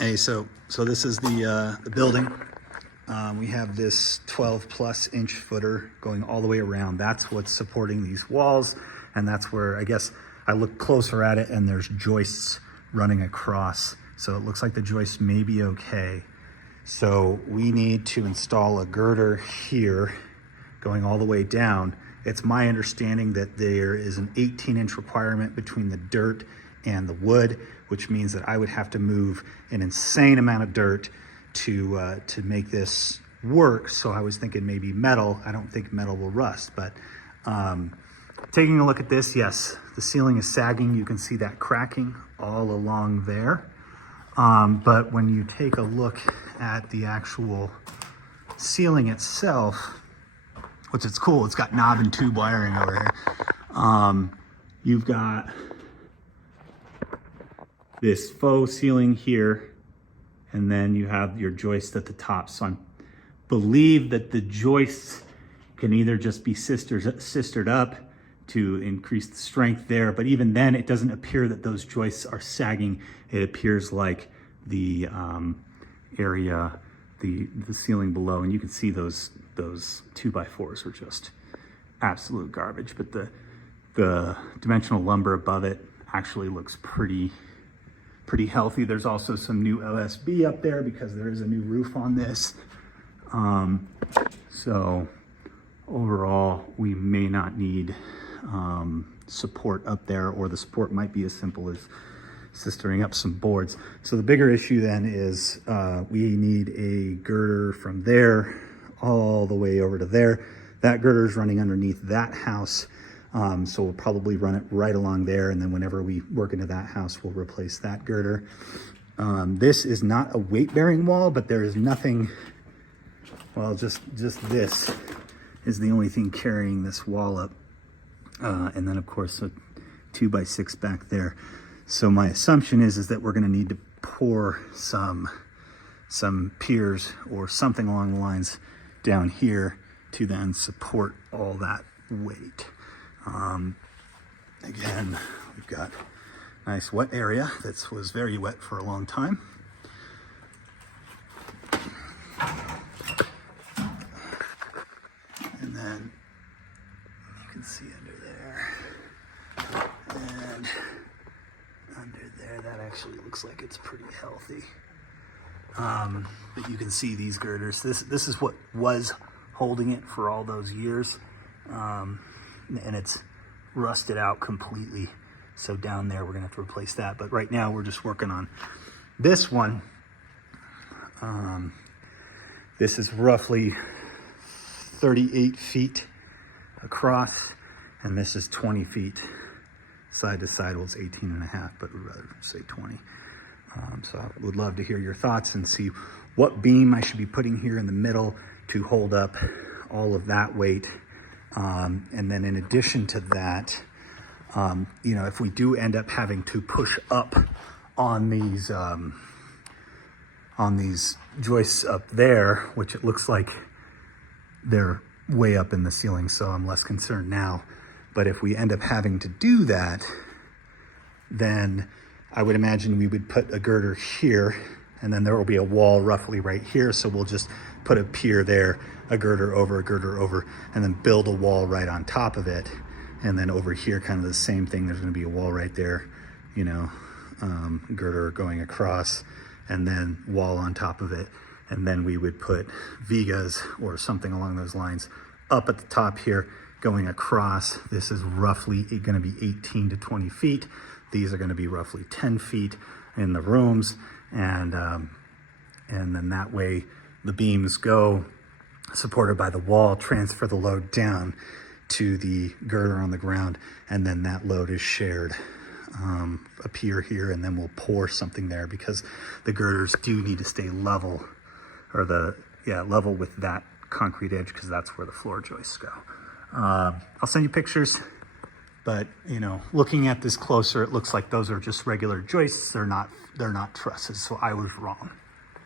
Hey, so this is the building. We have this 12+ inch footer going all the way around. That's what's supporting these walls, and that's where I guess I look closer at it and there's joists running across. So it looks like the joists may be okay. So we need to install a girder here going all the way down. It's my understanding that there is an 18-inch requirement between the dirt and the wood, which means that I would have to move an insane amount of dirt to make this work. So I was thinking maybe metal. I don't think metal will rust, but taking a look at this, yes, the ceiling is sagging. You can see that cracking all along there. But when you take a look at the actual ceiling itself, which is cool, it's got knob and tube wiring over here. You've got this faux ceiling here, and then you have your joist at the top. So I believe that the joists can either just be sistered up to increase the strength there, but even then it doesn't appear that those joists are sagging. It appears like the area, the ceiling below, and you can see those 2x4s are just absolute garbage, but the dimensional lumber above it actually looks pretty healthy. There's also some new OSB up there because there is a new roof on this. So overall, we may not need support up there, or the support might be as simple as sistering up some boards. So the bigger issue then is we need a girder from there all the way over to there. That girder is running underneath that house. So we'll probably run it right along there, and then whenever we work into that house, we'll replace that girder. This is not a weight-bearing wall, but there is nothing, well, just this is the only thing carrying this wall up. And then of course a 2x6 back there. So my assumption is that we're gonna need to pour some piers or something along the lines down here to then support all that weight. Again, we've got a nice wet area that was very wet for a long time. And then you can see under there, and under there, that actually looks like it's pretty healthy. But you can see these girders. This is what was holding it for all those years. And it's rusted out completely. So down there, we're gonna have to replace that. But right now, we're just working on this one. This is roughly 38 feet across, and this is 20 feet side to side. Well, it's 18 and a half, but we'd rather say 20. So I would love to hear your thoughts and see what beam I should be putting here in the middle to hold up all of that weight. And then in addition to that, you know, if we do end up having to push up on these joists up there, which it looks like they're way up in the ceiling, so I'm less concerned now. But if we end up having to do that, then I would imagine we would put a girder here, and then there will be a wall roughly right here. So we'll just put a pier there, a girder over, and then build a wall right on top of it. And then over here, kind of the same thing. There's gonna be a wall right there, you know, girder going across, and then wall on top of it. And then we would put vigas or something along those lines up at the top here, going across. This is roughly gonna be 18 to 20 feet. These are gonna be roughly 10 feet in the rooms. And then that way the beams go supported by the wall, transfer the load down to the girder on the ground, and then that load is shared a pier here, and then we'll pour something there because the girders do need to stay level, or level with that concrete edge, because that's where the floor joists go. I'll send you pictures, but you know, looking at this closer, it looks like those are just regular joists. They're not trusses, so I was wrong.